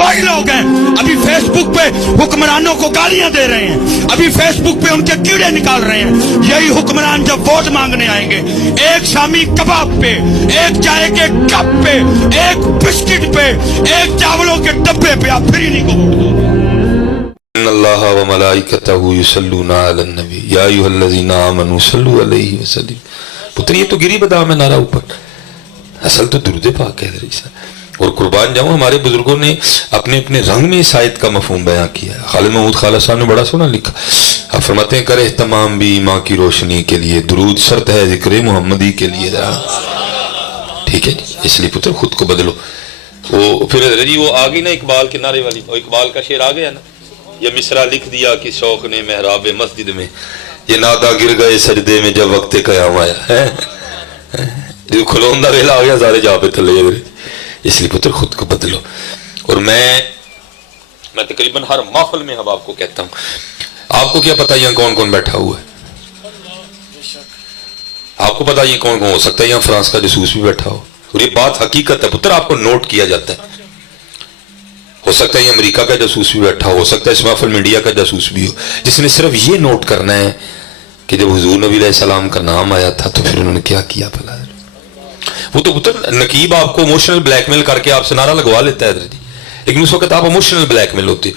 वही लोग हैं अभी फेसबुक पे हुक्मरानों को गालियां दे रहे हैं, अभी फेसबुक पे उनके कीड़े निकाल रहे हैं। यही हुक्मरान जब वोट मांगने आएंगे, एक शामी कबाब पे, एक चाय के कप पे, एक बिस्किट पे, एक चावलों के डब्बे पे आप फिर इन्हीं को वोट दोगे। अल्लाह व मलाइकतहु युसल्लूना अलन नबी या अय्युहल्लज़ीना आमनू सल्लु अलैहि वसल्लम। पुत्र ये तो गिरी बदाम है नारा ऊपर, असल तो दुरूद पाक है। और कुर्बान जाऊं हमारे बुजुर्गों ने अपने अपने रंग में इस आयत का मफहूम बयां किया है। खालिद महमूद खाला साहब ने बड़ा सोना लिखा, आप फरमाते हैं करे तमाम भी माँ की रोशनी के लिए दुरूद शर्त है जिक्र मुहम्मदी के लिए। ठीक है जी, इसलिए पुत्र खुद को बदलो। वो फिर जी वो आ गई ना इकबाल के नारे वाली, वो इकबाल का शेर आ गया ना, ये मिसरा लिख दिया कि शौक ने मेहराब मस्जिद में, ये नादा गिर गए सजदे में जब वक्त कयाम आया है। जो खुलोंदा वेला आ गया सारे जा पे थले। इसलिए पुत्र खुद को बदलो। और मैं तकरीबन हर महफिल में अब आपको कहता हूँ, आपको क्या पता यहाँ कौन कौन बैठा हुआ है? आपको पता ये कौन कौन हो सकता है? यहाँ फ्रांस का जासूस भी बैठा हो, और ये बात हकीकत है पुत्र, आपको नोट किया जाता है। हो सकता है ये अमेरिका का जासूस भी बैठा हो सकता है इस महफिल में इंडिया का जासूस भी हो, जिसने सिर्फ ये नोट करना है कि जब हुजूर नबी अलैहिस्सलाम का नाम आया था तो फिर उन्होंने क्या किया भला। वो तो पुत्र नकीब आपको इमोशनल ब्लैकमेल करके आपसे नारा लगवा लेता है, लेकिन उस वक्त आप इमोशनल ब्लैकमेल होते।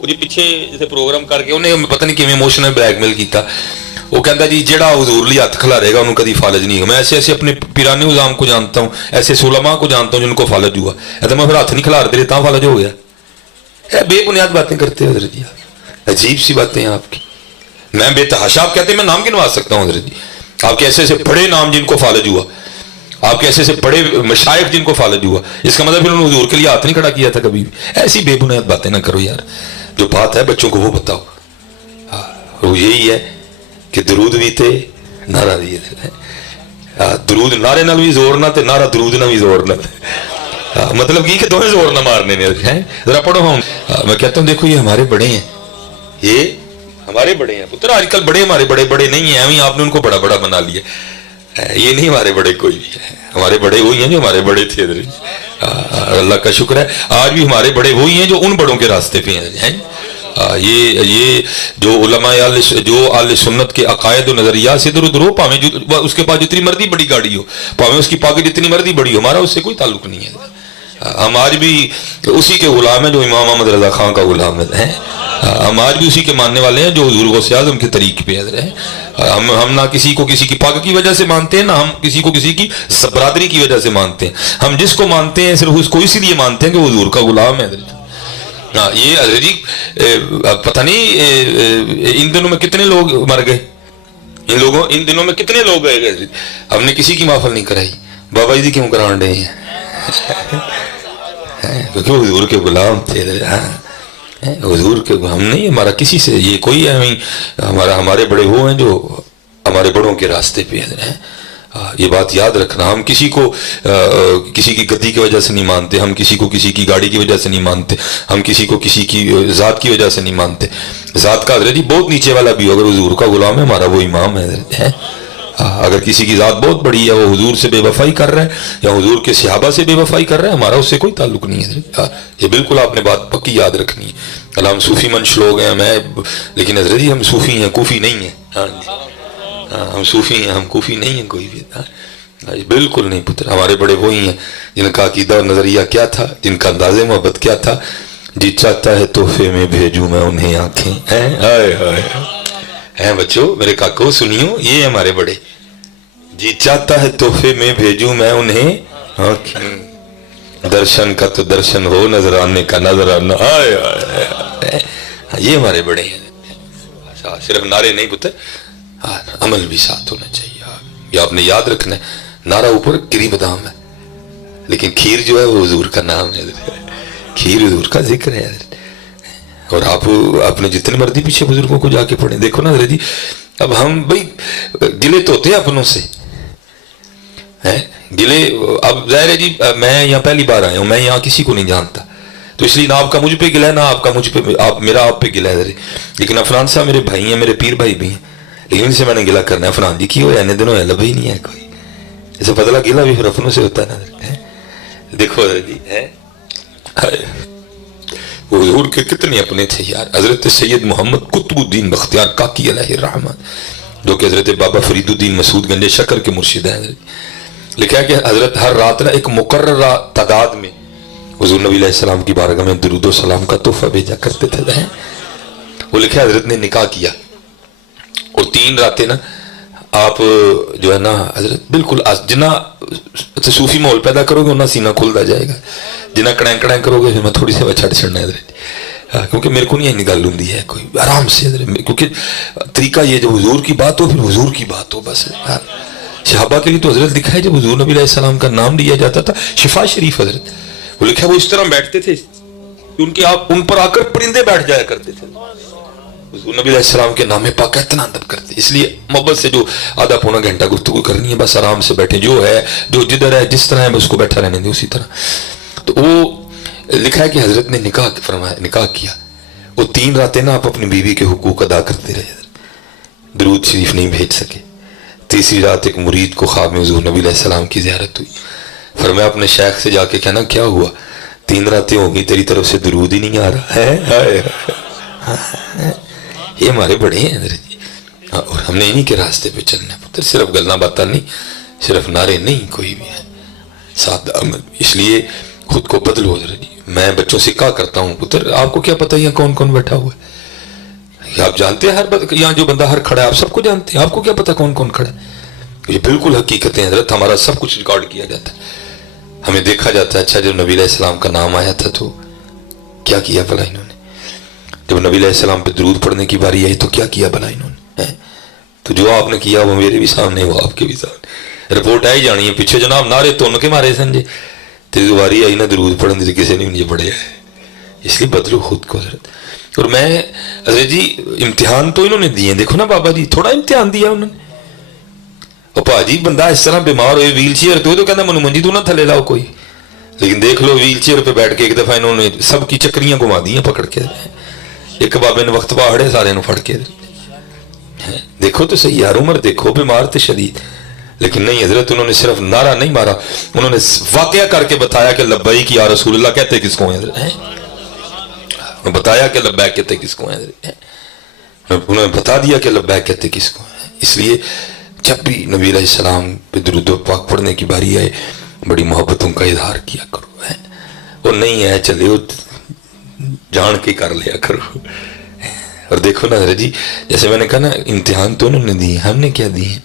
वो जी पीछे जैसे प्रोग्राम करके उन्हें पता नहीं किਵੇਂ इमोशनल ब्लैकमेल किया। वो कहता जी जेड़ा हुजूर लिए हथ खिलारेगा उन्होंने कभी फालज नहीं। मैं ऐसे ऐसे अपने पिराने उजाम को जानता हूँ, ऐसे सुलमा को जानता हूँ जिनको फालज हुआ है, तो मैं फिर हाथ नहीं खिला दे ता फालज हो गया है। बेबुनियाद बातें करते हो हजरत जी, अजीब सी बातें हैं आपकी। मैं बेतहाशा, आप कहते हैं मैं नाम गिनवा सकता हूँ हजरत जी, आपके ऐसे ऐसे बड़े नाम जिनको फालज हुआ, आपके ऐसे ऐसे बड़े मशाइख जिनको फालज हुआ, इसका मतलब फिर उन्होंने हुजूर के लिए हाथ नहीं खड़ा किया था कभी भी। ऐसी बेबुनियाद बातें ना करो यार, जो बात है बच्चों को वो बताओ। वो यही है कि दरूद भी थे नारा भी दरूद नारे नाल भी जोर ना ते नारा दरूद ना भी जोर ना। मतलब की कि दोनों जोर ना मारने ने हैं। जरा पढ़ो हम। मैं कहता हूँ देखो ये हमारे बड़े हैं, ये हमारे बड़े हैं पुत्र। आजकल बड़े हमारे बड़े बड़े नहीं है, आपने उनको बड़ा बड़ा बना लिया। ये नहीं हमारे बड़े कोई भी है, हमारे बड़े वही हैं जो हमारे बड़े थे। अल्लाह का शुक्र है आज भी हमारे बड़े वही हैं जो उन बड़ों के रास्ते पे हैं। ये जो उलमा जो आले सुन्नत के अकायद और नजरिया से इधर उधर हो, पावे जो उसके पास जितनी मर्जी बड़ी गाड़ी हो, पावे उसकी पाके जितनी मर्जी बड़ी हो, हमारा उससे कोई ताल्लुक नहीं है। हम आज भी उसी के गुलाम हैं जो इमाम अहमद रजा खां का गुलाम है। हम आज भी उसी के मानने वाले हैं जो हुजूर गौसे आज़म के तरीके पे है। हम ना किसी को किसी की पाक की वजह से मानते हैं, ना हम किसी को किसी की बरादरी की वजह से मानते हैं। हम जिसको मानते हैं सिर्फ उसको इसलिए मानते हैं कि वो हुजूर का गुलाम है। ये हजरत जी पता नहीं इन दिनों में कितने लोग मर गए, इन दिनों में कितने लोग गए। हमने किसी की माफल नहीं कराई, बाबा जी क्यों करा रहे हैं? क्योंकि हुजूर के गुलाम थे। हुजूर के हम नहीं, हमारा किसी से ये कोई है, हमारे बड़े वो हैं जो हमारे बड़ों के रास्ते पे हैं। ये बात याद रखना। हम किसी को किसी की गद्दी की वजह से नहीं मानते, हम किसी को किसी की गाड़ी की वजह से नहीं मानते, हम किसी को किसी की ज़ात की वजह से नहीं मानते। ज़ात का हजरत जी बहुत नीचे वाला भी हो, अगर हुजूर का गुलाम है हमारा वो इमाम है। अगर किसी की ज़ात बहुत बड़ी है, वो हुजूर से बेवफाई कर रहा है या हुजूर के सहाबा से बेवफाई कर रहा है, हमारा उससे कोई ताल्लुक नहीं है। ये बिल्कुल आपने बात पक्की याद रखनी है। अल्लाह हम सूफ़ी मंश लोग हैं, मैं लेकिन हजरत जी हम सूफ़ी हैं, कूफ़ी नहीं है। हम सूफ़ी हैं, हम कूफ़ी नहीं हैं कोई भी। बिल्कुल नहीं पुत्र, हमारे बड़े वही हैं जिनका अकीदा और नज़रिया क्या था, जिनका अंदाज़े मोहब्बत क्या था। जी चाहता है तोहफे में भेजूँ मैं उन्हें आँखें। हैं बच्चों मेरे काको सुनियो, ये है हमारे बड़े। जी चाहता है तोहफे में भेजूं मैं उन्हें आँखें, दर्शन का तो दर्शन हो, नजराने का नजराना। ये हमारे बड़े हैं। सिर्फ नारे नहीं पुत्र, अमल भी साथ होना चाहिए। ये आपने याद रखना है। नारा ऊपर गिरी बदाम है, लेकिन खीर जो है वो हुजूर का नाम है। खीर हुजूर का जिक्र है। और आप अपने जितने मर्जी पीछे बुजुर्गों को जाके पढ़े। देखो ना हजरत जी, अब हम भाई गिले तो होते हैं अपनों से हैं, गिले। अब जाहिर है जी मैं यहाँ पहली बार आया हूँ, मैं यहाँ किसी को नहीं जानता, तो इसलिए ना आपका मुझ पे गिला है ना आपका मुझ पे, मेरा आप पे गिला है। लेकिन अफनान साहब मेरे भाई हैं, मेरे पीर भाई भी हैं, लेकिन इनसे मैंने गिला करना है। अफनान जी की हो आने दिनों लब ही नहीं है कोई, ऐसे पतला गिला भी फिर अपनों से होता है ना। देखो हजरत जी है وہ حضور کے کتنے اپنے تھے یار. حضرت سید محمد قطب الدین بختیار کاکی علیہ الرحمت جو کہ حضرت بابا فرید الدین مسعود گنج شکر کے مرشد ہیں. لکھا ہے کہ حضرت ہر رات ایک مقررہ تعداد میں حضور نبی علیہ السلام کی بارگاہ میں درود و سلام کا تحفہ بھیجا کرتے تھے. وہ لکھا ہے حضرت نے نکاح کیا اور 3 راتیں نا آپ جو ہے نا حضرت بالکل جنا صوفی ماحول پیدا کرو گے انہیں سینہ کھلتا جائے گا. جنا کڑیں کڑیں کرو گے پھر میں تھوڑی سی چھڑ چھڑنا ہے حضرت, کیونکہ میرے کو نہیں گل ہوں ہے کوئی آرام سے حضرت, کیونکہ طریقہ یہ جب حضور کی بات ہو پھر حضور کی بات ہو بس. صحابہ کے لیے تو حضرت لکھا ہے جب حضور نبی علیہ السلام کا نام لیا جاتا تھا شفا شریف حضرت, وہ لکھا ہے وہ اس طرح بیٹھتے تھے ان پر آ کر پرندے بیٹھ جایا کرتے تھے. حضور نبی علیہ السلام کے نام پاک اتنا ادب کرتے, اس لیے محبت سے جو آدھا پونا گھنٹہ گفتگو کرنی ہے بس آرام سے بیٹھیں, جو ہے جو جدھر ہے جس طرح ہے اس کو بیٹھا رہنے دیں اسی طرح. تو وہ لکھا ہے کہ حضرت نے نکاح کیا, وہ 3 راتیں نا آپ اپنی بیوی کے حقوق ادا کرتے رہے, درود شریف نہیں بھیج سکے. تیسری رات ایک مرید کو خواب میں حضور نبی علیہ السلام کی زیارت ہوئی. فرمایا اپنے شیخ سے جا کے کہنا کیا ہوا, 3 راتیں ہو گئی تیری طرف سے درود ہی نہیں آ رہا ہے. یہ ہمارے بڑے ہیں حضرت جی, اور ہم نے انہیں کے راستے پہ چلنا پتر, صرف گلنا باتیں نہیں, صرف نعرے نہیں, کوئی بھی ہے ساتھ عمل. اس لیے خود کو بدلو حضرت جی. میں بچوں سے کہا کرتا ہوں پتر آپ کو کیا پتہ یہاں کون کون بیٹھا ہوا ہے, آپ جانتے ہیں یہاں جو بندہ ہر کھڑا ہے آپ سب کو جانتے ہیں, آپ کو کیا پتہ کون کون کھڑا ہے. یہ بالکل حقیقت ہے حضرت, ہمارا سب کچھ ریکارڈ کیا جاتا ہے, ہمیں دیکھا جاتا ہے. اچھا جب نبی علیہ السلام کا نام آیا تھا تو کیا کیا بھلا انہوں نے, جب نبی علیہ السلام پہ درود پڑھنے کی باری آئی تو کیا کیا بھلا انہوں نے. تو جو آپ نے کیا وہ میرے بھی سامنے, وہ آپ کے بھی سامنے, رپورٹ آئی جانی ہے. پیچھے جناب نعرے تن کے مارے سن جی, تیری باری آئی نا درود پڑھنے سے کسی نے مجھے پڑھے ہے. اس لیے بدلو خود کو حضرت. اور میں حضرت جی امتحان تو انہوں نے دیے, دیکھو نا بابا جی تھوڑا امتحان دیا انہوں نے. اور پاجی بندہ اس طرح بیمار ہوئے ویل چیئر پہ, تو کہنا منو منجی تو نہ تھلے لاؤ کوئی, لیکن دیکھ لو ویل چیئر پہ بیٹھ کے ایک دفعہ انہوں نے سب کی چکریاں گھما دی ہیں پکڑ کے. ایک بابے نے وقت پاڑے سارے پھڑ کے, دیکھو تو صحیح یار عمر دیکھو بیمار تھے شدید, لیکن نہیں حضرت انہوں نے صرف نعرہ نہیں مارا, انہوں نے واقعہ کر کے بتایا کہ لبیک یا رسول اللہ کہتے کس کو ہیں حضرت, بتایا کہ لبیک کہتے کس کو ہیں حضرت, انہوں نے بتا دیا کہ لبیک کہتے کس کو ہیں. اس لیے جب بھی نبی علیہ السلام پہ درود و پاک پڑھنے کی باری آئے بڑی محبتوں کا اظہار کیا کرو ہے, اور نہیں ہے چلے وہ جان کے کر لیا کرو. اور دیکھو نا حضرت جی جیسے میں نے کہا نا امتحان تو انہوں نے دیے, ہم نے کیا دیے.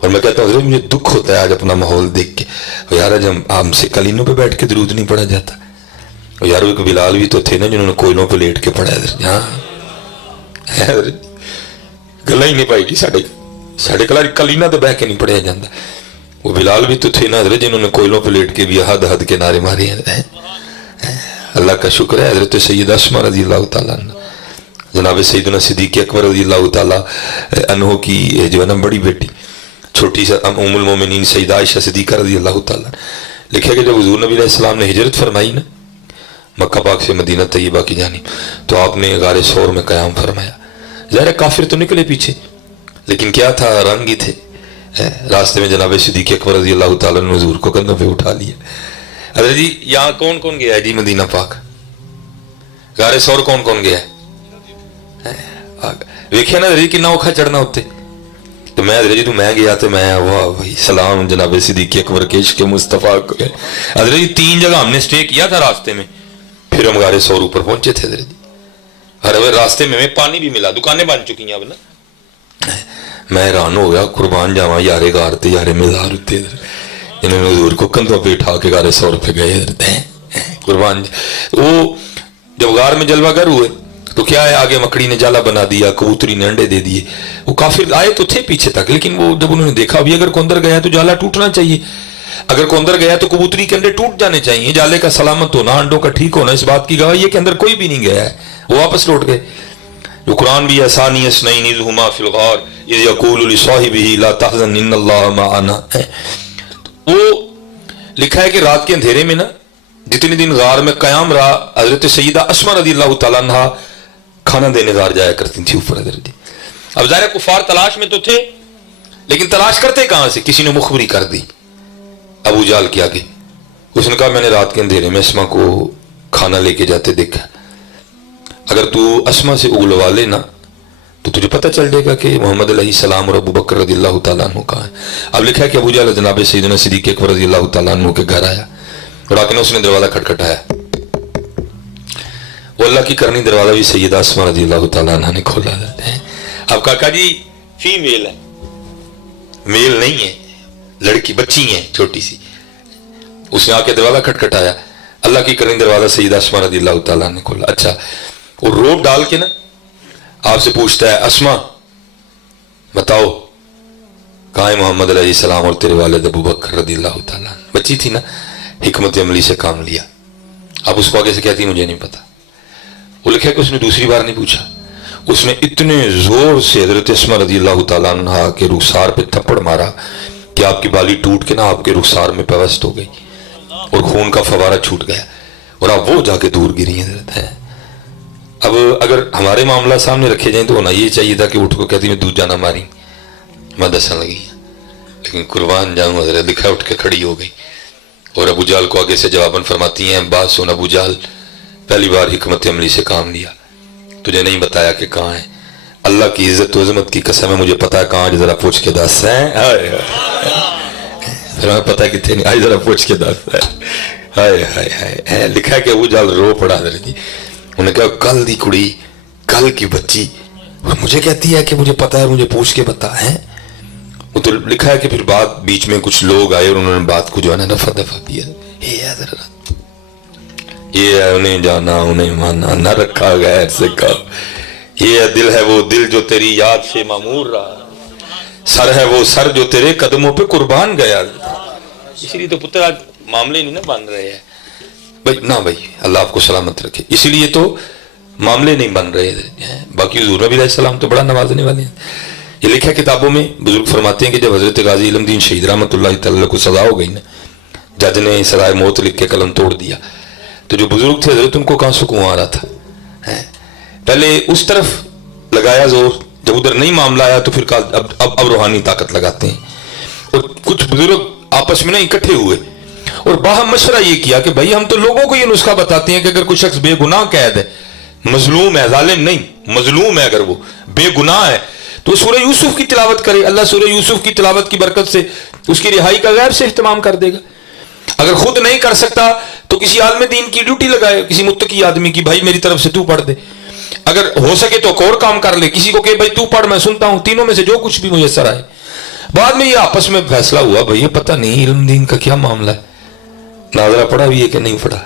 اور میں کہتا ہوں حضرت مجھے دکھ ہوتا ہے آج اپنا ماحول دیکھ کے, اور یار آج ہم سے کلینوں پہ بیٹھ کے درود نہیں پڑھا جاتا. اور یار ایک بلال بھی تو تھے نا جنہوں نے کوئلوں پہ لیٹ کے پڑھا حضرت. ہاں حضرت گلا ہی نہیں پائی جی ساڑھے کلینا تو بہ کے نہیں پڑھیا جاتا. وہ بلال بھی تو تھے نا حضرت جنہوں نے کوئلوں پہ لیٹ کے بھی حد حد کے نعرے مارے ہیں. اللہ کا شکر ہے حضرت سید اسما رضی اللہ تعالیٰ عنہ, جناب سیدنا صدیق اکبر رضی اللہ تعالیٰ عنہ کی جو ہے نا بڑی بیٹی چھوٹی سا ام المومنین سیدہ عائشہ صدیقہ رضی اللہ تعالیٰ, لکھا کہ جب حضور نبی علیہ السلام نے ہجرت فرمائی نا مکہ پاک سے مدینہ طیبہ کی جانب, تو آپ نے غار ثور میں قیام فرمایا. ظاہر کافر تو نکلے پیچھے, لیکن کیا تھا رنگ ہی تھے. راستے میں جناب صدیق اکبر رضی اللہ تعالیٰ نے حضور کو کندھوں پہ اٹھا لیا. حضرت جی یہاں کون کون گیا ہے جی مدینہ پاک, غار ثور کون کون گیا ہے, ویکھیا نا حضرت کتنا اوکھا چڑھنا ہوتے. تو میں حضرت جی تو میں گیا تو میں واہ بھائی سلام جناب صدیق اکبر کے عشق مصطفیٰ کو. حضرت جی 3 جگہ ہم نے سٹے کیا تھا راستے میں, پھر ہم غار ثور اوپر پہنچے تھے. حضرت جی ہر راستے میں پانی بھی ملا, دکانیں بن چکی ہیں اب نا. میں حیران ہو گیا, قربان جاواں یارے غار تے یارے مزار ہوتے, انہوں نے حضور کو کندھوں پہ اٹھا کے غار ثور پہ گئے. قربان وہ جب غار میں جلوہ گر ہوئے تو کیا ہے, آگے مکڑی نے جالا بنا دیا, کبوتری نے انڈے دے دیے. وہ کافر آئے تو تھے پیچھے تک, لیکن وہ جب انہوں نے دیکھا ابھی اگر کوئی اندر گیا تو جالا ٹوٹنا چاہیے, اگر کوئی اندر گیا تو کبوتری کے انڈے ٹوٹ جانے چاہیے. جالے کا سلامت ہونا, انڈوں کا ٹھیک ہونا اس بات کی گواہی ہے کہ اندر کوئی بھی نہیں گیا ہے, وہ واپس لوٹ گئے. جو قرآن بھی ثانی اثنین اذ ہما فی الغار اذ یقول لصاحبہ لا تحزن ان اللہ معنا ہے. وہ لکھا ہے کہ رات کے اندھیرے میں نا جتنے دن غار میں قیام رہا, حضرت سیدہ اسما رضی اللہ تعالیٰ عنہ کھانا دینے غار جایا کرتی تھی اوپر. حضرت جی اب ظاہر کفار تلاش میں تو تھے, لیکن تلاش کرتے کہاں سے, کسی نے مخبری کر دی ابو جہل کے آگے. اس نے کہا میں نے رات کے اندھیرے میں اسما کو کھانا لے کے جاتے دیکھا. अगर तू अस्मा से उगलवा ले ना तो तुझे पता चल जाएगा कि मोहम्मद अलैहिस्सलाम और अबू बकर रज़ियल्लाहु तआला अन्हु कहाँ है। अब लिखा है कि अबू जहल जनाब सैयदना सिद्दीक़ अकबर रज़ियल्लाहु तआला अन्हु के घर आया और आके ना उसने दरवाजा खटखटाया। वो अल्लाह की करनी दरवाजा भी सैयदा अस्मा रज़ियल्लाहु तआला अन्हा ने खोला है। अब काका जी फीमेल है, मेल नहीं है, लड़की बच्ची है छोटी सी। उसने आके दरवाजा खटखटाया, अल्लाह की करनी दरवाजा सैयदा अस्मा रज़ियल्लाहु तआला ने खोला। अच्छा, वो रोब डाल के ना आपसे पूछता है, अस्मा बताओ कहाँ है मोहम्मद अलैहिस्सलाम और तेरे वालिद अबू बकर रज़ियल्लाहु तआला। बच्ची थी ना, हिकमत अमली से काम लिया। अब उसको आगे से कहती मुझे नहीं पता। वो लिखा कि उसने दूसरी बार नहीं पूछा, उसने इतने जोर से हजरत अस्मा रज़ियल्लाहु तआला अन्हा के रुखसार पे थप्पड़ मारा कि आपकी बाली टूट के ना आपके रुखसार में पेवस्त हो गई और खून का फवारा छूट गया और आप वो जाके दूर गिरी है। अब अगर हमारे मामला सामने रखे जाए तो होना ये चाहिए था कि उठ को कहती मैं दूध जाना मारी, मैं दसन लगी, लेकिन कुर्बान जाऊं हजरत लिखा उठ के खड़ी हो गई और अबू जाल को आगे से जवाबन फरमाती हैं, बात सुन अबू जाल, पहली बार हिकमत अमली से काम लिया, तुझे नहीं बताया कि कहाँ है। अल्लाह की इज्जत व अजमत की कसम है मुझे पता है कहाँ, जरा पूछ के दस है। फिर हमें पता है कितने नहीं, आज जरा पूछ के दस है। हाय हाय हाय, लिखा है कि अबू जाल रो पड़ा हजरत जी। उन्होंने कहा कल दी कुड़ी, कल की बच्ची और मुझे कहती है कि मुझे पता है, मुझे पूछ के बता है। वो तो लिखा है कि फिर बात बीच में कुछ लोग आए और उन्होंने बात को जो है ना रफा दफा किया। ये है उन्हें जाना उन्हें माना, न रखा गैर से कब। ये दिल है वो दिल जो तेरी याद से मामूर रहा, सर है वो सर जो तेरे कदमों पे कुर्बान गया। इसलिए तो पुत्र आज मामले नहीं ना बन रहे हैं भाई, ना भाई अल्लाह आपको सलामत रखे, इसीलिए तो मामले नहीं बन रहे हैं। बाकी हुजूर नबी अलैहिस्सलाम तो बड़ा नवाजने वाले हैं। ये लिखा किताबों में, बुजुर्ग फरमाते हैं कि जब हजरत गाजी इल्मुद्दीन शहीद रहमतुल्लाह तआला को सजा हो गई ना, जज ने सजाए मौत लिख के कलम तोड़ दिया, तो जो बुजुर्ग थे हजरत उनको कहाँ सुकून आ रहा था है? पहले उस तरफ लगाया जोर, जब उधर नहीं मामला आया तो फिर अब रूहानी ताकत लगाते हैं। और कुछ बुजुर्ग आपस में ना इकट्ठे हुए और बाहम मशवरा ये किया कि भाई हम तो लोगों को ये नुस्खा बताते हैं कि अगर कोई शख्स बेगुनाह कैद है, मजलूम है, जालिम नहीं मजलूम है, अगर वो बेगुनाह है तो सूरह यूसुफ की तिलावत करे, अल्लाह सूरह यूसुफ की तिलावत की बरकत से उसकी रिहाई का गैब से इhtमाम कर देगा। अगर खुद नहीं कर सकता तो किसी आलिम दीन की ड्यूटी लगाए, किसी मुत्तकी आदमी की, भाई मेरी तरफ से तू पढ़ दे। अगर हो सके तो और काम कर ले, किसी को कहे भाई तू पढ़ मैं सुनता हूं, तीनों में से जो कुछ भी मुयसर आए। बाद में ये आपस में फैसला हुआ भाई ये पता नहीं इल्म दीन का क्या मामला है, नाजरा पढ़ा भी है कि नहीं पढ़ा,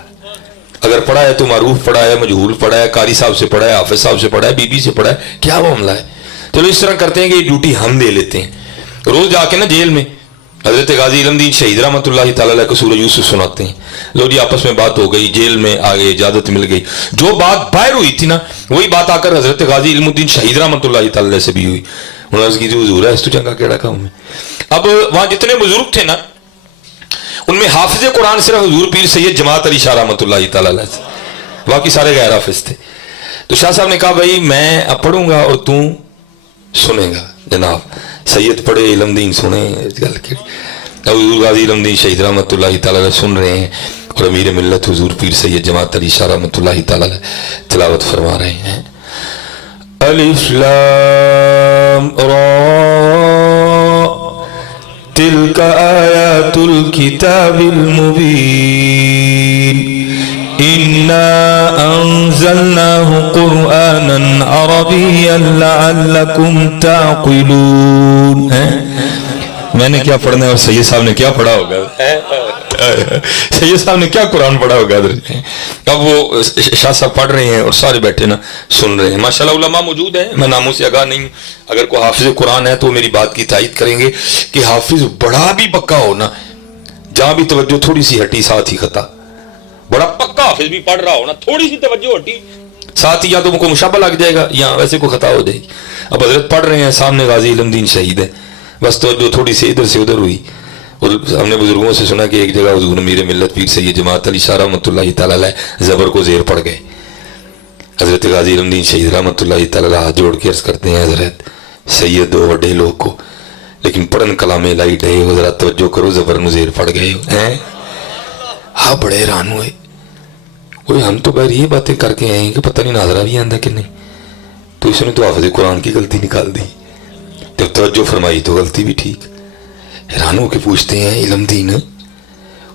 अगर पढ़ा है तो मारूफ पढ़ा है, मजहूल पढ़ा है, कारी साहब से पढ़ा है, हाफिज साहब से पढ़ा है, बीबी से पढ़ा है, क्या मामला है। चलो इस तरह करते हैं कि ये ड्यूटी हम दे लेते हैं। रोज जाके ना जेल में हजरत गाजी इल्मुद्दीन शहीद रहमतुल्लाह तआला अलैह को सूरह यूसुफ सुनाते हैं। लो जी आपस में बात हो गई, जेल में आ गए, इजाजत मिल गई, जो बात बाहर हुई थी ना वही बात आकर हजरत गाजी इल्मुद्दीन शहीद रहमतुल्लाह तआला अलैह से भी हुई। उन्होंने की हुजूर है चंगा केड़ा काम है। अब वहां जितने बुजुर्ग थे ना उनमें हाफिज कुरान सिर्फ हुजूर पीर सैयद जमात अली शाह रहमतुल्लाह तआला अलैह थे, बाकी सारे गैर हाफिज थे। तो शाह साहब ने कहा भाई मैं अब पढ़ूंगा और तू सुनेगा। जनाब सैयद पढ़े इल्मुद्दीन सुने, गल के हुजूर गाजी इल्मुद्दीन शहीद रहमतुल्लाह तआला अलैह सुन रहे हैं और अमीर मिल्लत हुजूर पीर सैयद जमात अली शाह रहमतुल्लाह तआला अलैह तिलावत फरमा रहे हैं। अलिफ लाम रा तिल्का आयातुल किताबिल मुबीन इन्ना अंज़लनाहु कुरआनन अरबिय्यन लअल्लकुम ताक़िलून। मैंने क्या पढ़ना है और सैयद साहब ने क्या पढ़ा होगा, सैयद साहब ने क्या कुरान पढ़ा होगा। अब वो शाह साहब पढ़ रहे हैं और सारे बैठे ना सुन रहे हैं। माशाल्लाह उलमा मौजूद है, मैं नामों से आगाह नहीं हूँ। अगर कोई हाफिज कुरान है तो मेरी बात की तायद करेंगे कि हाफिज बड़ा भी पक्का हो ना, जहां भी तवज्जो थोड़ी सी हटी साथ ही खता, बड़ा पक्का हाफिज भी पढ़ रहा हो ना थोड़ी सी तवज्जो हटी साथ ही या तो उनको मुशाबा लग जाएगा या वैसे को खता हो जाएगी। अब हजरत पढ़ रहे हैं, सामने गाजी इल्मुद्दीन शहीद है, बस तो जो थोड़ी सी इधर से उधर हुई। और हमने बुजुर्गों से सुना कि एक जगह हुजूर अमीर मिल्लत पीर सैयद जमात अली शाह रहमतुल्लाह तआला अलैह ज़बर को ज़ेर पड़ गए। हजरत गाजी इल्मुद्दीन शहीद रहमतुल्लाह तआला अलैह हाथ जोड़ के अर्ज करते हैं हजरत सैयद दो वड्डे लोग को, लेकिन पढ़न कलामे लाई डे हो, जरा तवज्जो करो ज़बर नु ज़ेर पड़ गए हैं। हाँ बड़े हैरान हुए, वो हम तो बाहर ये बातें करके आए हैं कि पता नहीं नाजरा भी आंदा कि नहीं, तो इसने तो हाफिज़ कुरान की गलती निकाल दी, जब तवज्जो फरमाई तो गलती भी ठीक। हैरान होकर पूछते हैं इल्म दीन,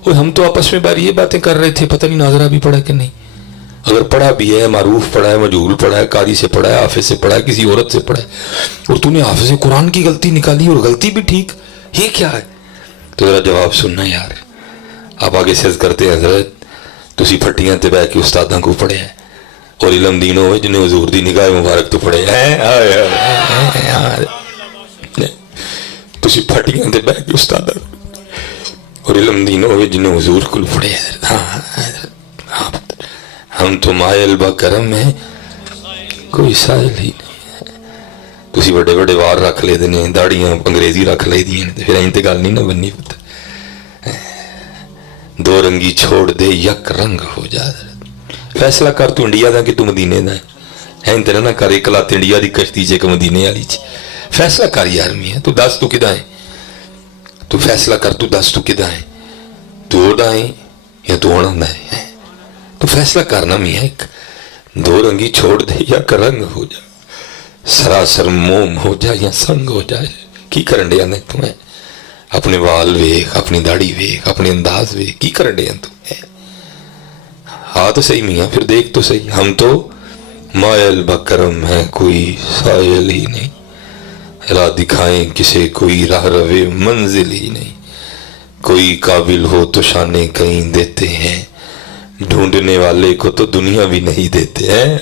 और हम तो आपस में बार ये बातें कर रहे थे, पता नहीं नाजरा भी पढ़ा कि नहीं। अगर पढ़ा भी है, मारूफ पढ़ा है, मजहूल पढ़ा है, कारी से पढ़ा है, हाफिज से पढ़ा है, किसी औरत से पढ़ा है, और तूने हाफिज कुरान की गलती निकाली और गलती भी ठीक, ये क्या है? तो जरा जवाब सुनना यार। आप आगे से करते हैं हजरत तुसी फट्टियां ते बह के उस्तादां को पढ़े है और इल्म दीन होवे जिन्हें हुजूर दी निगाह मुबारक तो पढ़े है, तुसी फट्टियां ते बह के उस्तादां और इल्म दीन होवे जिन्हें हुजूर को पढ़े है। हाँ, हम तो मायल बा करम है, कोई साइल ही नहीं है। तुसी बड़े बड़े वार रख ले ने, दाड़ियां अंग्रेजी रख ले दी, फिर ऐं ते गल नहीं ना बननी। पता दो रंगी छोड़ दे यक रंग हो जा, फैसला कर तू इंडिया का कि तू मदीने का है। इंत ना कर एक लत इंडिया की कश्ती च, एक मदीने वाली च, फैसला कर यार मियां, तू दस तू किदा है, तू फैसला कर, तू दस तू किदा है, तू ओदा है या तू ओना है, तो फैसला करना मियां। एक दो रंगी छोड़ दे या रंग हो जा, सरासर मोम हो जा या संग हो जाए। की करन दिया ने तू है? अपने वाल वेख, अपनी दाढ़ी वेख, अपने अंदाज वेख, की करन दिया तू है? हाँ तो सही मियां, फिर देख तो सही। हम तो मायल बकरम है, कोई सायल ही नहीं, राह दिखाएं किसे कोई राह रवे मंजिल ही नहीं, कोई काबिल हो तो शाने कहीं देते हैं, ढूंढने वाले को तो दुनिया भी नहीं देते हैं।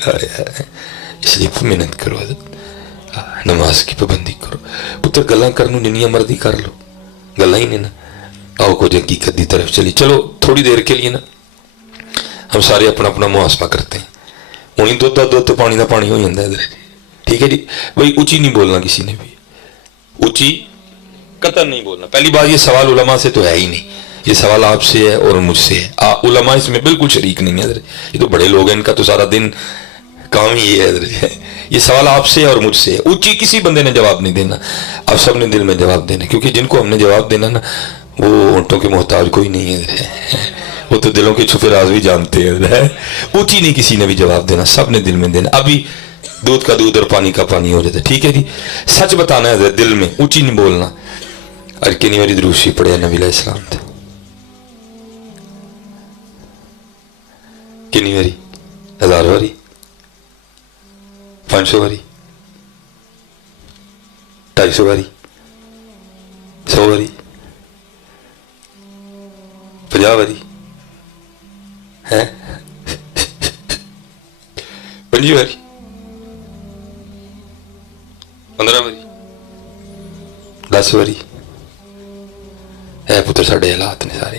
इसलिए मेहनत करो, नमाज की पाबंदी करो पुत्र, गल्लां करनू जिन्नियां मर्जी कर लो, गल्लां ही नहीं ना। आओ कुछ हकीकत की तरफ चली। चलो थोड़ी देर के लिए ना हम सारे अपना अपना मुहासबा करते हैं। उन्हीं दुध का दुध, पानी का पानी हो जाता है इधर, ठीक है जी भाई। ऊंची नहीं बोलना किसी ने भी, ऊंची कतन नहीं बोलना। पहली बात ये सवाल उलमा से तो है ही नहीं, ये सवाल आपसे है और मुझसे है। उलमा इसमें बिल्कुल शरीक नहीं है, ये तो बड़े लोग हैं, इनका तो सारा दिन काम ही ये है। ये सवाल आपसे है और मुझसे है। ऊंची किसी बंदे ने जवाब नहीं देना, आप सब ने दिल में जवाब देना, क्योंकि जिनको हमने जवाब देना ना वो होंठों के मोहताज कोई नहीं है, वो तो दिलों के छुपे राज भी जानते हैं। ऊंची नहीं किसी ने भी जवाब देना, सब ने दिल में देना। अभी दूध का दूध और पानी का पानी हो जाता है, ठीक है जी। सच बताना है दिल में, ऊंची नहीं बोलना। और कितनी बारी दुरूद शरीफ पढ़िया नबी अलैहि सलाम थे? कितनी बारी? 1000 बारी, 500 बारी, 250 बारी, 100 बारी, 50 बारी है, 25 बारी, 15 बारी, 10 बारी है। पुत्र साढ़े हालात ने सारे,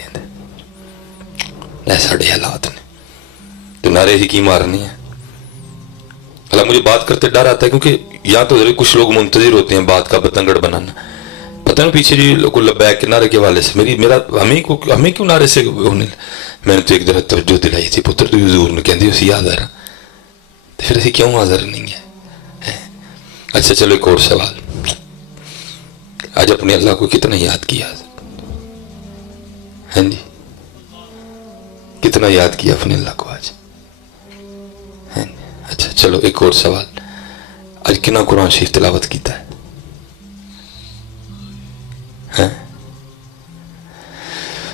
साढ़े हालात ने तो नारे ही की मारने हैं। हालांकि मुझे बात करते डर आता है, क्योंकि या तो कुछ लोग मुंतजिर होते हैं बात का बतंगड़ बनाना। पता नहीं पीछे जी लोग लब्बैक के नारे के हवाले से हमें क्यों नारे से होने। मैंने तो एक दफा तवज्जो दिलाई थी, पुत्र तू हुजूर ने कहती उसी हाज़र, तो फिर असी क्यों हाज़र नहीं है? अच्छा चलो एक और सवाल, आज अपने अल्लाह को कितना याद किया? हाँ जी, कितना याद किया अपने अल्लाह को आज? अच्छा चलो एक और सवाल, आज कितना कुरान शरीफ तिलावत किया है?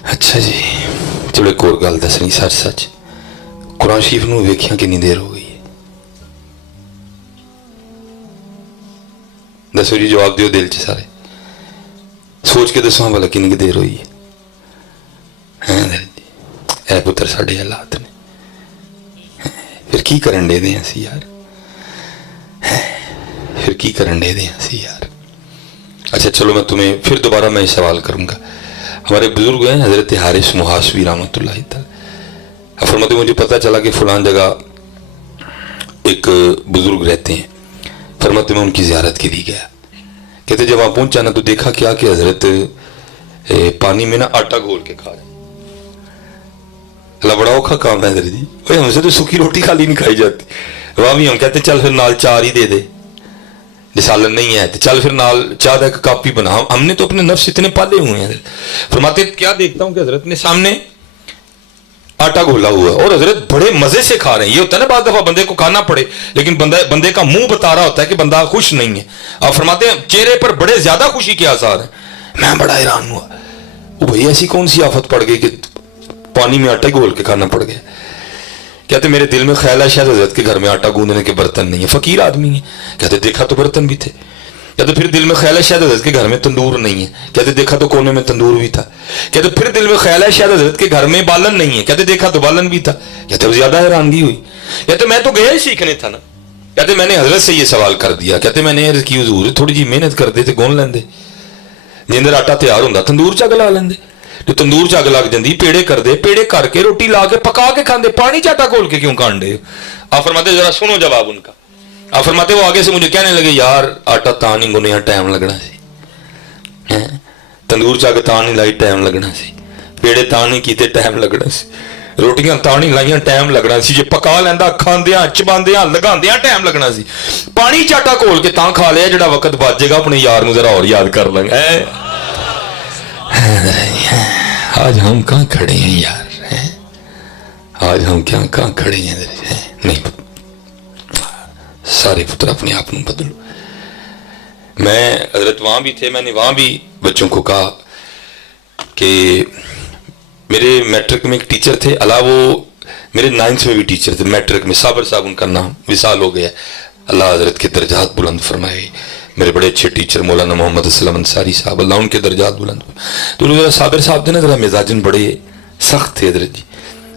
अच्छा जी चलो एक और गल दसनी, सच सच कुरान शरीफ नूं वेखिया कितनी देर हो गई है? दसो जी, जवाब दियो दिल च सारे, सोच के दसो भला कितनी देर हुई है पुत्र साढ़े हालात ने। फिर की करन दे दें असी यार, फिर की करन दे दें असी यार। अच्छा चलो मैं तुम्हें फिर दोबारा मैं सवाल करूंगा। हमारे बुजुर्ग हैं हजरत हारिस मुहासवी रहमतुल्लाह तआला, फरमाते मुझे पता चला कि फलां जगह एक बुजुर्ग रहते हैं। फरमाते मैं उनकी ज़ियारत के लिए गया। कहते जब वहां पहुंचा ना तो देखा क्या कि हजरत पानी में ना आटा घोल के खा रहे। बड़ा औखा काम है जी, भाई हमसे तो सूखी रोटी खाली नहीं खाई जाती। वहां भी हम कहते चल फिर नाल चार ही दे दे, सालन नहीं है तो चल फिर नाल चाय का कप ही बना। हमने तो अपने नफ्स इतने पाले हुए हैं। फरमाते क्या देखता हूं कि हजरत ने सामने आटा घोला हुआ है और हजरत बड़े मजे से खा रहे हैं। ये होता है ना, बाद दफा बंदे को खाना पड़े लेकिन बंदे का मुंह बता रहा होता है कि बंदा खुश नहीं है। आप फरमाते हैं चेहरे पर बड़े ज्यादा खुशी के आसार हैं। मैं बड़ा हैरान हुआ, वो भाई ऐसी कौन सी आफत पड़ गई कि पानी में आटा घोल के खाना पड़ गया। कहते मेरे दिल में ख्याल है शायद हजरत के घर में आटा गूंदने के बर्तन नहीं है, फकीर आदमी है। कहते देखा तो बर्तन भी थे। कहते फिर दिल में ख्याल है शायद हजरत के घर में तंदूर नहीं है। कहते देखा तो कोने में तंदूर भी था। कहते फिर दिल में ख्याल है शायद हजरत के घर में बालन नहीं है। कहते देखा तो बालन भी था। कहते अब ज्यादा हैरानगी हुई। कहते मैं तो गया ही सीखने था ना। कहते मैंने हजरत से ये सवाल कर दिया। कहते मैंने अर्ज की हुजूर थोड़ी जी मेहनत करते थे गोन लेंदे, जिंदर आटा तैयार होंदा तंदूर च अग ला लेंदे। तो तंदूर च अग लग जाती, पेड़े करते, पेड़े करके रोटी ला के पका के खाते, पानी च आटा घोल के क्यों कांडे। आप फरमाते जरा सुनो जवाब उनका। आप फरमाते वो आगे से मुझे कहने लगे यार आटा ता नहीं गुने टाइम लगना सी, तंदूर च अग ता नहीं लाई टाइम लगना सी, पेड़े ता नहीं कीते टाइम लगना सी, रोटियां ता नहीं लाइयां टाइम लगना सी, जे पका लैंदा खांदियां चबांदियां लगांदियां टाइम लगना सी, पानी च आटा घोल के तां खा लिया जेड़ा वक्त बच जाएगा अपने यार नूं जरा और याद कर लेंगे। आज हम कहाँ खड़े हैं यार, आज हम क्या कहाँ खड़े हैं। नहीं सारे पुत्र अपने आप को बदलो। मैं हजरत वहां भी थे, मैंने वहां भी बच्चों को कहा कि मेरे मैट्रिक में एक टीचर थे, अल्लाह वो मेरे 9th में भी टीचर थे मैट्रिक में, साबर साहब उनका नाम, विसाल हो गया, अल्लाह हजरत के दर्जात बुलंद फरमाए। मेरे बड़े अच्छे टीचर मौलाना मोहम्मद असलम अंसारी साहब, अल्लाह उनके दर्जात बुलंद। तो साबिर साहब थे ना जरा मिजाजन बड़े सख्त थे हजरत जी।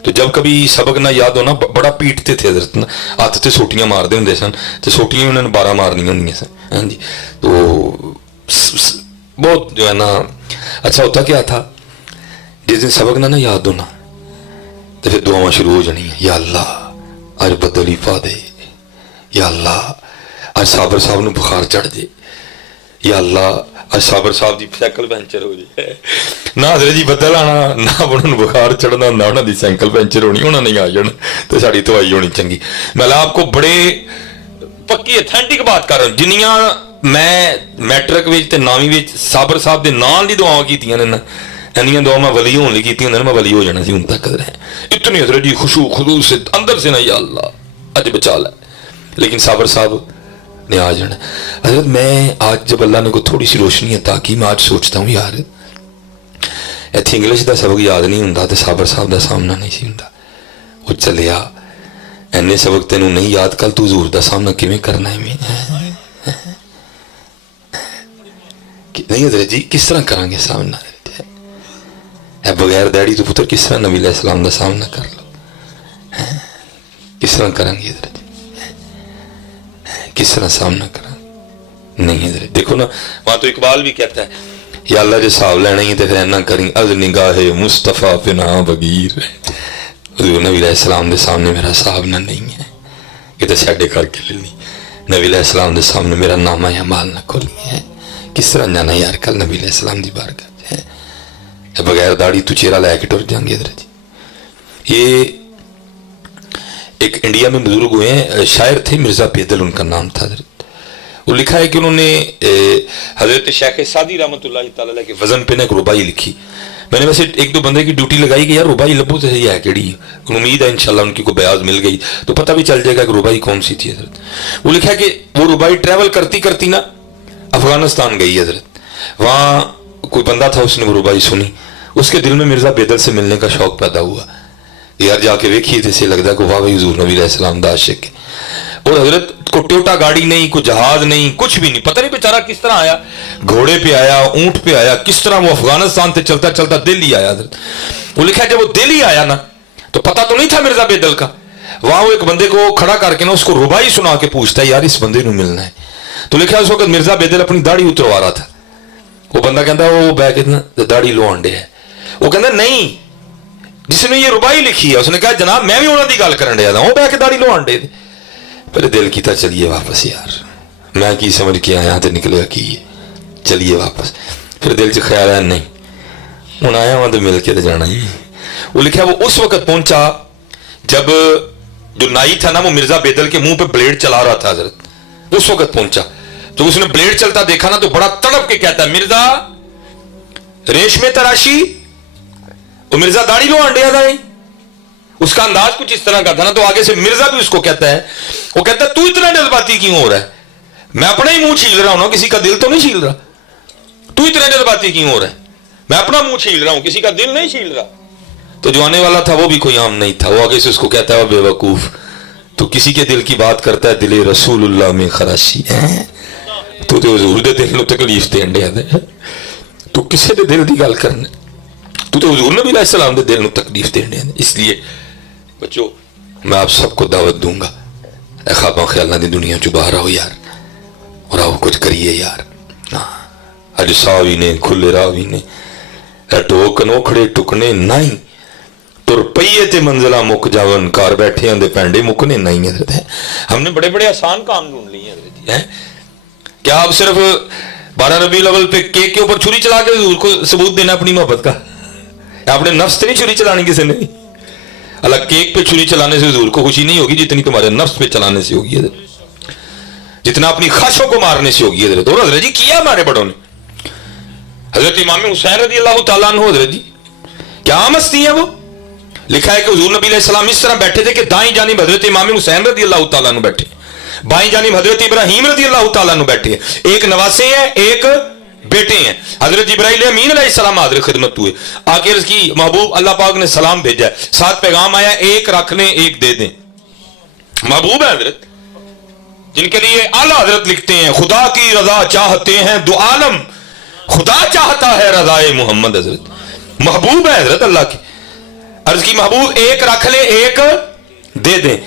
तो जब कभी सबक ना याद होना बड़ा पीटते थे हजरत ना, हाथ से सोटियां मारते होंगे सन, तो सोटियां उन्होंने 12 मारनी होंगी सन। हाँ जी, तो बहुत जो है ना अच्छा होता क्या था, जिस दिन सबक ना याद होना तो फिर दुआवां शुरू हो जानी, या अल्लाह अज बदली पा दे, या अल्लाह अज साबर साहब नूं बुखार चढ़ जे, या अल्लाह अज साबर साहब की साइकिल पैंचर हो जाए। ना हजरत जी बदल आना, ना उन्होंने बुखार चढ़ना, ना उन्होंने साइकिल पैंचर होनी, उन्होंने आ जाना तो साड़ी दवाई होनी चंगी। मैं आपको बड़े पक्की अथेंटिक बात कर रहा हूं, जिन्नियां मैं मैट्रिक विच ते 9वीं विच साबर साहब के नाल दी दुआवां कीतियां ने ना, इन्नियां दुआवां मैं वली होने लई कीतियां ने, मैं वली हो जाना सी हुण तक इतनी हजरत जी खुशू खुदू से अंदर से ना, या अल्लाह अज बचा लै। लेकिन साबर साहब ने आ जाना। हजरत मैं आज जब अल्लाह ने को थोड़ी सी रोशनी है ताकि मैं आज सोचता हूँ यार इत्थे इंग्लिश का सबक याद नहीं होंदा तो साबर साहब का सामना नहीं सी हुंदा। वो चलिया इन्ने सबक तेनों नहीं याद, कल तू हजूर का सामना किवें करना है। नहीं हजरत जी किस तरह करांगे सामना, बगैर दैडी तो पुत्र किस तरह नबी अलैहि सलाम का सामना कर लो, किस तरह करांगे हजरत, किस तरह सामना करा। नहीं हजरत देखो ना, वहां तो इकबाल भी कहता है या अल्लाह जो हिसाब लेना ही तो फिर इन्ना करी अज निगाहे मुस्तफा बिना बगीर, नबी अलैहि सलाम के सामने मेरा हिसाब ना नहीं है कि तो साडे करके लेनी, नबी अलैहि सलाम के सामने मेरा नामा या माल ना खोलनी है। किस तरह जाना यार कल नबी अलैहि सलाम की बारगाह है, बगैर दाढ़ी तू चेहरा लैके टुर जाएंगे हजरत जी। ये एक इंडिया में बुजुर्ग हुए हैं, शायर थे, मिर्जा बेदल उनका नाम था हजरत। वो लिखा है कि उन्होंने हजरत शेख सादी रहमतुल्लाह तआला अलैह के वजन पे ना एक रुबाई लिखी। मैंने वैसे एक दो बंदे की ड्यूटी लगाई कि यार रुबाई लब्बू तो सही है केड़ी, उम्मीद है इंशाल्लाह उनकी को बयाज मिल गई तो पता भी चल जाएगा कि रुबाई कौन सी थी हजरत। वो लिखा है कि वो रुबाई ट्रैवल करती करती ना अफगानिस्तान गई हजरत, वहाँ कोई बंदा था उसने वो रुबाई सुनी, उसके दिल में मिर्जा बेदल से मिलने का शौक पैदा हुआ, यार जाके वेखिए तो लगता कि वाह भाई हुजूर नबी अलैहि सलाम दा आशिक है। और हजरत को टोटा गाड़ी नहीं, कोई जहाज नहीं, कुछ भी नहीं, पता नहीं बेचारा किस तरह आया, घोड़े पे आया, ऊंट पे आया, किस तरह वो अफगानिस्तान से चलता चलता दिल्ली आया हजरत। वो लिखा है जब वो दिल्ली आया ना तो पता तो नहीं था मिर्जा बेदल का, वहां वो एक बंदे को खड़ा करके ना उसको रुबाई सुना के पूछता है यार इस बंदे को मिलना है। तो लिखा उस वक्त मिर्जा बेदल अपनी दाढ़ी उतरवा रहा था, वो बंदा कहता वो बैग कितना दाढ़ी लो आंडे है, वो कहता नहीं जिसने ये रुबाई लिखी है उसने कहा जनाब मैं भी उन्होंने गल करन दिया था, वो बैग दाढ़ी लो आंडे पर दिल कीता चलिए वापस यार मैं की समझ के आया तो निकलिया की चलिए वापस। फिर दिल च ख्याल आया नहीं हूँ आया वहां तो मिल के तो जाना ही। वो लिखा वो उस वक्त पहुंचा जब जो नाई था ना वो मिर्जा बेदल के मुंह पे ब्लेड चला रहा था हजरत, उस वक्त पहुंचा तो उसने ब्लेड चलता देखा ना तो बड़ा तड़प के कहता है मिर्जा रेशमे तराशी, वो मिर्जा दाढ़ी लो आंडिया था उसका अंदाज कुछ इस तरह का था ना, तो आगे से मिर्जा भी उसको कहता है, वो कहता है तू इतना जज्बाती क्यों हो रहा है, मैं अपना ही मुंह छील रहा हूं ना, किसी का दिल तो नहीं छील रहा, तू इतना जज्बाती क्यों हो रहा है, मैं अपना मुंह छील रहा हूं, किसी का दिल नहीं छील रहा। तो जो आने वाला था वो भी कोई आम नहीं था, वो आगे से उसको कहता है बेवकूफ, तू किसी के दिल की बात करता है, दिले रसूलुल्लाह में खराशी है, तू तो हुजूर दे दिल नूं तकलीफ देण दिया दे, तू किसी दे दिल की गल करना, तू तो हुजूर नबी अलैहिस्सलाम दे दिल नूं तकलीफ देण दिया। इसलिए बच्चों मैं आप सबको दावत दूंगा, ख्वाबों ख्यालों की दुनिया चो बाहर आओ यार, और आओ कुछ करिए यार। अज सावी ने खुले रावी ने टोक नोखड़े टुकने नहीं, तुर पईए ते मंजिला मुक जावन, कार बैठे आंदे पैंडे मुकने नहीं है। हमने बड़े बड़े आसान काम ढूंढ लिए हैं। क्या आप सिर्फ 12 रबी अव्वल पे केक के ऊपर छुरी चला के हुजूर को सबूत देना अपनी मोहब्बत का? आपने नफ्स से नहीं छुरी चलानी किसी ने भी। अल्लाह केक पे छुरी चलाने से हुजूर को खुशी नहीं होगी जितनी तुम्हारे नफ्स पे चलाने से होगी, जितना अपनी ख्वाहिशों को मारने से होगी। और हजरत जी किया हमारे बड़ों ने, हजरत इमाम हुसैन रज़ी अल्लाह तआला अन्हु, हजरत जी क्या मस्ती है वो। लिखा है कि हुजूर नबी अलैहिस्सलाम इस तरह बैठे थे कि दाईं जानिब हजरत इमाम हुसैन रज़ी अल्लाह तआला अन्हु बैठे, बाईं जानिब हजरत इब्राहीम रज़ी अल्लाह तआला अन्हु बैठे, एक नवासे हैं एक बेटे हैं। हजरत इब्राहीम अमीन अलैहिस्सलाम हाज़िर खिदमत हुए, आके अर्ज़ की महबूब अल्लाह पाक ने सलाम भेजा, साथ पैगाम आया एक रख लें एक दे दें। महबूब है हजरत, जिनके लिए आला हजरत लिखते हैं खुदा की रजा चाहते हैं दो आलम, खुदा चाहता है रजाए मोहम्मद। हजरत महबूब है हजरत अल्लाह की, अर्ज की महबूब एक रख ले एक दे दें।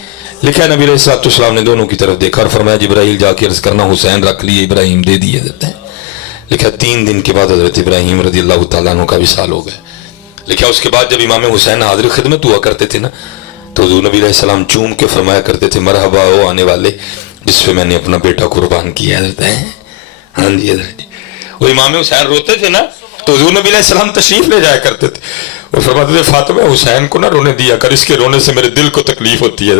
लिखा नबी अलैहिस्सलाम ने दोनों की तरफ देखा और फरमाया जिब्राइल जाके अर्ज करना हुसैन रख लिए, इब्राहिम दे दिए देते हैं। लिखा 3 दिन के बाद हजरत इब्राहिम रज़ी अल्लाह तआला अन्हु का विसाल हो गया। लिखा उसके बाद जब इमाम हुसैन हाजिर खिदमत हुआ करते थे ना, तो हुजूर नबी अलैहिस्सलाम चूम के फरमाया करते थे मरहबा ओ आने वाले जिस पे मैंने अपना बेटा कुर्बान किया है। हाँ जी हजरत जी, वो इमाम हुसैन रोते थे ना, तो हुजूर नबी अलैहिस्सलाम तशरीफ ले जाया करते थे, वो फरमाते थे फातिमा हुसैन को ना रोने दिया कर, इसके रोने से मेरे दिल को तकलीफ होती है।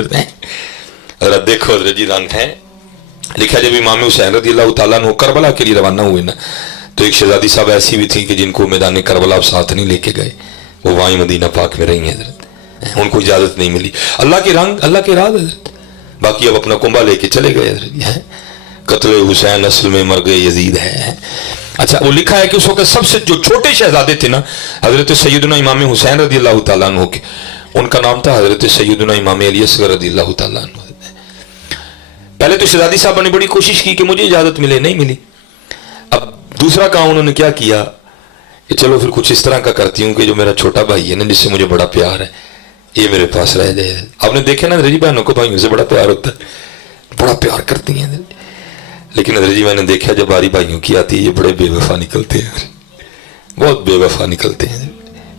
हजरत देखो हजरत जी रंग है। लिखा जब इमाम हुसैन रज़ी अल्लाह तआला अन्हु करबला के लिए रवाना हुए ना, तो एक शहजादी साहब ऐसी भी थी कि जिनको मैदान करबला आप साथ नहीं लेके गए, वो वहीं मदीना पाक में रही हैं हजरत, उनको इजाजत नहीं मिली। अल्लाह के रंग अल्लाह के राज हजरत, बाकी अब अपना कुंबा लेके चले गए हजरत। कत्ल हुसैन असल में मर गए यजीद है। अच्छा वो लिखा है कि उस वक्त सबसे जो छोटे शहजादे थे ना हजरत सैयदना इमाम हुसैन रज़ी अल्लाह तआला अन्हु के, उनका नाम था हजरत सैयदना इमाम अली असगर रज़ी अल्लाह तआला अन्हु। पहले तो शहजादी साहब ने बड़ी कोशिश की कि मुझे इजाजत मिले, नहीं मिली। अब दूसरा काम उन्होंने क्या किया कि चलो फिर कुछ इस तरह का करती हूँ कि जो मेरा छोटा भाई है ना, जिससे मुझे बड़ा प्यार है, ये मेरे पास रह जाए। आपने देखा ना हजरत जी बहनों को भाइयों से बड़ा प्यार होता है, बड़ा प्यार करती हैं। लेकिन हजरत जी मैंने देखा जब बारी भाइयों की आती है ये बड़े बेवफा निकलते हैं, बहुत बेवफा निकलते हैं।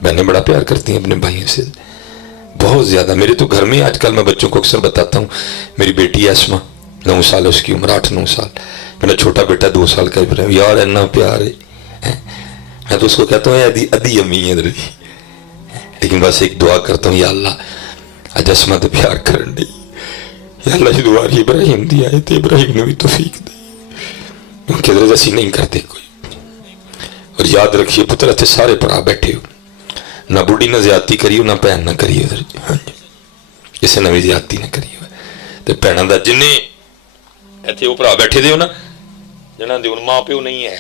बहनें बड़ा प्यार करती हैं अपने भाइयों से, बहुत ज्यादा। मेरे तो घर में आजकल मैं बच्चों को अक्सर बताता हूँ, मेरी बेटी आसमा 9 साल उसकी उम्र, 8-9 साल, मेरा छोटा बेटा 2 साल का यार इतना प्यार है। मैं तो उसको कहता हूँ अदी अम्मी है हजरत जी, लेकिन बस एक दुआ करता हूँ या अल्लाह अज असमा तो प्यार करन दी, या अल्लाह जी दुआ इब्राहिम दी आए तो इब्राहिम ने भी तौफीक दी, क्योंकि हजरत असी नहीं करते कोई। और याद रखिए पुत्र इतने सारे भरा बैठे हो, ना बुढ़ी ना ज्यादती करियो ना भैन ना करियो हजरत। हाँ जी किसी ने भी ज्यादती ना करियो, तो भैनों का जिन्ने इतने वो भरा बैठे दे हो ना जिन्हों के हूँ माँ प्यो नहीं है,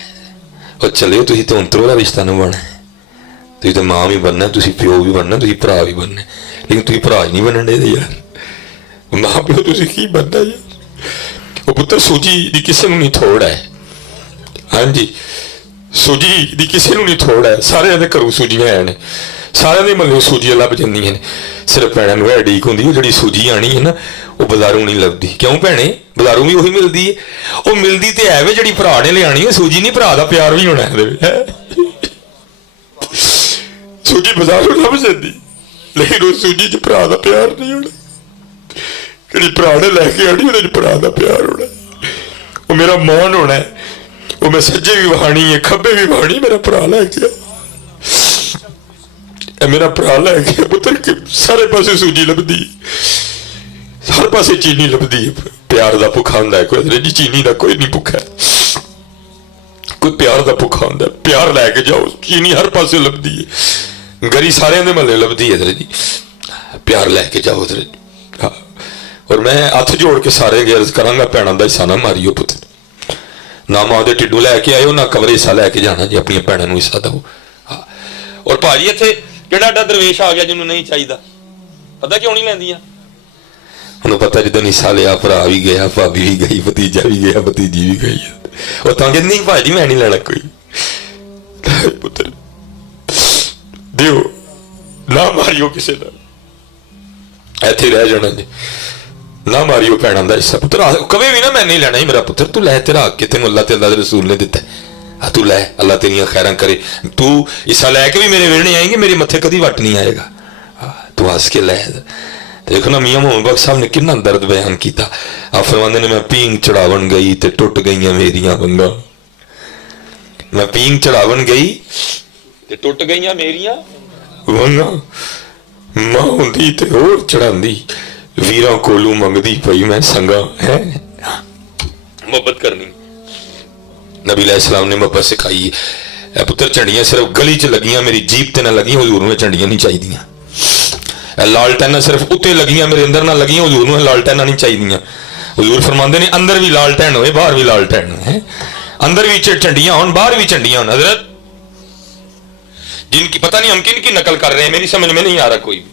और चलियो तुम तो अंतरों का रिश्ता निभाना है, तुम तो माँ भी बनना, तुम प्यो भी बनना, तुम भरा भी बनना, लेकिन तुम भरा ही नहीं बनने दे यार, माँ प्यो तुम की बनना यार। वो पुत्र सूजी की किसी को नहीं थोड़ है। हाँ जी सूजी की किसी को नहीं थोड़ है, सारे के घरों सूजियां हैं, सारे के मतलब सूजियां लभ जांदियां ने, सिर्फ भैनों को उड़ीक होंदी जिहड़ी सूजी आनी है ना वो बाजारों नहीं लभदी। क्यों भैने बाजारों भी उही मिलती है, वो मिलती तो है वे जिहड़ी भरा ने लियानी है, सूजी नहीं भरा का प्यार भी होना है। सूजी बाजारों लभ जाती लेकिन उस सूजी च भरा का प्यार नहीं होना, जिहड़ी भरा ने लैके आनी उहदे च भरा का प्यार होना, वो मेरा मान होना है, वो मैं सज्जे भी वहानी है खब्बे भी वहानी, मेरा भरा लैके मेरा भरा लैके पुत्र सारे पासे सूजी लभदी, हर पासे चीनी लभदी है। प्यार का भुखा होंदा है कोई जी, चीनी का कोई नहीं भुखा, कोई प्यार का भुखा होंदा, प्यार लैके जाओ, चीनी हर पासे लभदी है, गरी सारे दे महल्ले लभदी है जी। प्यार लैके जाओ हजरत। हाँ, और मैं हथ जोड़ के सारे अर्ज करांगा, भैनों का हिस्सा ना मारियो पुत्र, ना मां के टिड्डू लैके आयो, ना कवर हिस्सा लैके जाना जी, अपन भैनों को हिस्सा दो। हाँ, और भाजी इत्थे किहड़ा दरवेश आ गया जिन्होंने नहीं चाहिए, पता क्यों नहीं लैंदियां? उन्हें पता जिद्दन हिस्सा लिया भरा भी गया, भाभी भी गई, भतीजा भी गया, भतीजी भी गई, और तां कहंदी नहीं भाजी मैं नहीं लेना कोई। पुत्र दियो ना मारियो किसी का, इत्थे रह जाना जी, ना मारियो भैनों का हिस्सा। पुत्र कवे भी ना मैं नहीं लेना ही मेरा पुत्र, तू लै, तेरा हक तेन अल्लाह ते अल्लाह दे रसूल ने दिता है, तू लै, अल्लाह तेरियां खैरां करे, तू हिस्सा लैके भी मेरे वेड़ने आएंगे, मेरे मत्थे कभी वट नहीं आएगा, तू हस के लै। देखो ना मियां मोहम्मद बख्श साहब ने कितना दर्द बयान किया। आप फरमाते ने मैं पींग चढ़ावन गई ते टुट गई मेरियां वंगा, मैं पींग चढ़ावन गई ते टुट गई मेरियां वंगा, मां हुंदी ते होर चढ़ांदी, वीरां कोलू मंगदी पई मैं संगा। है मोहब्बत करनी नबी अलैहिस्सलाम ने मोहब्बत सिखाई है। पुत्र झंडियां सिर्फ गली च लगियां, मेरी जीप ते ना लगियां, हुजूर में झंडियां नहीं चाहिए। लालटैना सिर्फ उत्ते लगियां, मेरे अंदर ना लगियां, हुजूर में लालटैना नहीं चाहिए। हुजूर फरमाते ने अंदर भी लालटैन होए, बाहर भी लालटैन होए, अंदर भी झंडियां होन, बाहर भी झंडियां होन। हजरत जिनकी पता नहीं हम किन की नकल कर रहे हैं, मेरी समझ में नहीं आ रहा कोई भी,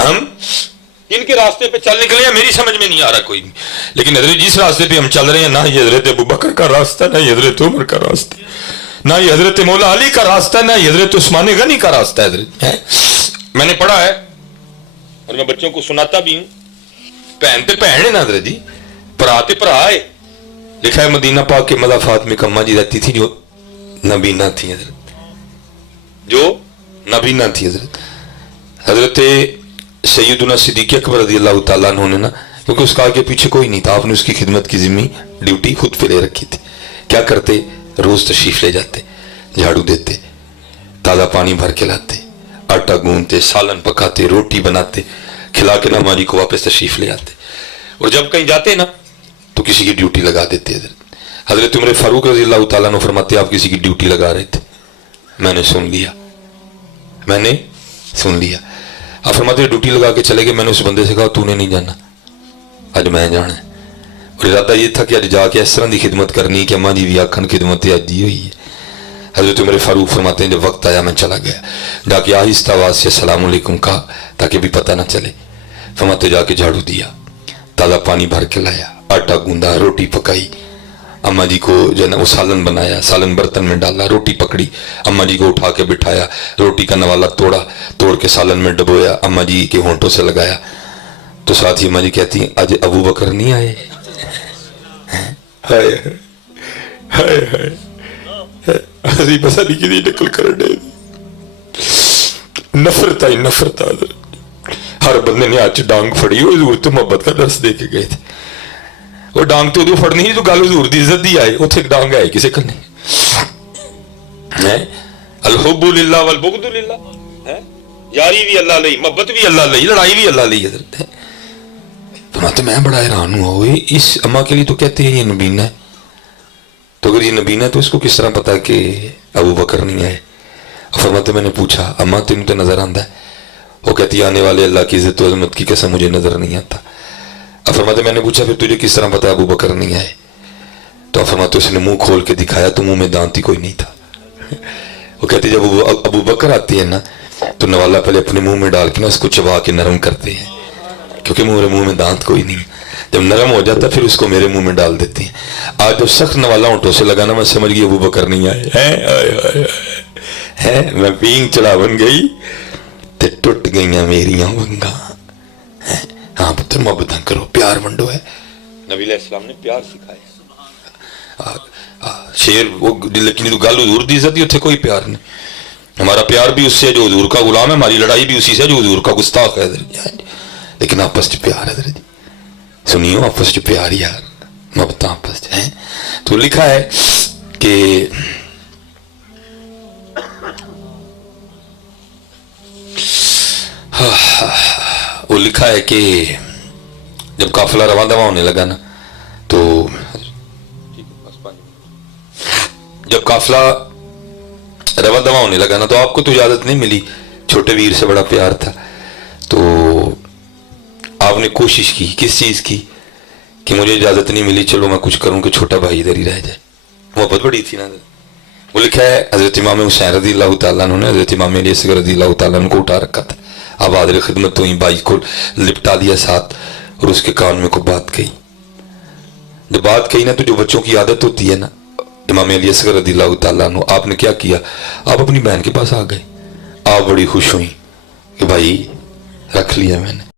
हम किनके रास्ते पे चल निकले हैं मेरी समझ में नहीं आ रहा कोई भी। लेकिन हजरत जिस रास्ते पे हम चल रहे हैं, ना ये हजरत अबू बकर का रास्ता, ना ये हजरत उमर का रास्ता, ना ये हजरत मौला अली का रास्ता, ना ये हजरत उस्मान गनी का रास्ता है। मैंने पढ़ा है और मैं बच्चों को सुनाता भी हूं, भैन ते भैन है ना हजरत जी, भरा ते भरा है। लिखा है मदीना पाक के मज़ाफ़ात में अम्मा जी रहती थी जो नबीना थी हजरत, जो नबीना थी हजरत। हजरत सैयदुना सिद्दीक़ अकबर रज़ी अल्लाह तआला अन्हु ने ना, क्योंकि उसका आगे पीछे कोई नहीं था, आपने उसकी खिदमत की जिम्मी ड्यूटी खुद पे ले रखी थी। क्या करते, रोज तशरीफ ले जाते, झाड़ू देते, ताज़ा पानी भर के लाते, आटा गूंदते, सालन पकाते, रोटी बनाते, खिला के ना अम्मा जी को वापस तशरीफ ले आते। और जब कहीं जाते ना तो किसी की ड्यूटी लगा देते। हजरत उमर फारूक रज़ी अल्लाह तआला अन्हु फरमाते आप किसी की ड्यूटी लगा रहे थे, मैंने सुन लिया, मैंने सुन लिया। आप फरमाते ड्यूटी लगा के चले गए, मैंने उस बंदे से कहा तूने नहीं जाना, अज मैं जाना है। और इरादा ये था कि अज जाके इस तरह की खिदमत करनी कि अम्मा जी भी आखन खिदमत अज ही हुई है। हजरत उमर फारूक फरमाते हैं जब वक्त आया मैं चला गया, जाके आहिस्ता आवाज से अस्सलाम वालेकुम कहा ताकि भी पता ना चले। फरमाते जाके झाड़ू दिया, ताज़ा पानी भर के लाया, आटा गूंदा, रोटी पकाई, अम्मा जी को जो है वो सालन बनाया, सालन बर्तन में डाला, रोटी पकड़ी, अम्मा जी को उठा के बिठाया, रोटी का नवाला तोड़ा, तोड़ के सालन में डबोया, अम्मा जी के होंठों से लगाया। तो साथ ही अम्मा जी कहती आज अबू बकर नहीं आए, हाय हाय हाय हाय, पता नहीं कि नकल कर रहे, नफरत आई, नफरत। हर बंदे ने आज डांग फड़ी, हजूर तो मोहब्बत का दर्स दे के गए थे। वो डांग तो उदू फड़नी जो गल हजूर की इज्जत दी आए, उथे डांग आए किसी कन्ने है। अल हुब्बु लिल्लाह वल बुग़्दु लिल्लाह है, यारी भी अल्लाह लई, मोहब्बत भी अल्लाह लई, लड़ाई भी अल्लाह लई। हजरत है तो मैं बड़ा हैरान हुआ, इस अम्मा के लिए तो कहते हैं ये नबीना है, तो अगर ये नबीना है तो इसको किस तरह पता कि अबू बकर नहीं आए। फरमाते मैंने पूछा अम्मा तेन तो नजर आता है? वो कहती आने वाले अल्लाह की इज्जत और अजमत की कसम मुझे नजर नहीं आता। फरमाते मैंने पूछा फिर तुझे किस तरह पता अबू बकर नहीं आए? तो फरमाते उसने मुंह खोल के दिखाया तो मुंह में दांत ही कोई नहीं था। वो कहती जब अबू बकर आती है ना तो नवाला पहले अपने मुंह में डाल के ना उसको चबा के नरम करते हैं, क्योंकि मेरे मुंह में दांत कोई नहीं। जब नरम हो जाता फिर उसको मेरे मुंह में डाल देती हैं। आज जब सख्त नवाला होंठों से लगाना मैं समझ गई अबू बकर नहीं आए है। मैं पींग चढ़ावन गई ते टुट गई मेरियां वंगा। हाँ पुत्र मोहब्बत करो, प्यार वंडो है। नबी अलैहिस्सलाम ने प्यार सिखाया। शेर वो लेकिन जो गल हुजूर दी इज्जत थे कोई प्यार नहीं। हमारा प्यार भी उससे जो हुजूर का गुलाम है, हमारी लड़ाई भी उसी से जो हुजूर का गुस्ताख है। लेकिन आपस च प्यार है, सुनियो आपस च प्यार यार, मोहब्बत आपस है। तो लिखा है कि वो लिखा है कि जब काफिला रवा दवा होने लगा ना तो जब काफिला रवा दवा होने लगा ना तो आपको तो इजाजत नहीं मिली छोटे वीर से बड़ा प्यार था। तो आपने कोशिश की, किस चीज़ की, कि मुझे इजाज़त नहीं मिली, चलो मैं कुछ करूं कि छोटा भाई इधर ही रह जाए। मोहब्बत बड़ी थी ना। वो लिखा है हज़रत इमाम हुसैन रज़ी अल्लाह तआला अन्हु ने हज़रत इमाम अली असग़र रज़ी अल्लाह तआला अन्हु को उठा रखा था। अब हाज़िर खिदमत हुई, भाई को लिपटा दिया साथ और उसके कान में को बात कही। जब बात कही ना, तो जो बच्चों की आदत होती है ना, इमाम अली असग़र रज़ी अल्लाह तआला अन्हु, आपने क्या किया, आप अपनी बहन के पास आ गए। आप बड़ी खुश हुई कि भाई रख लिया मैंने।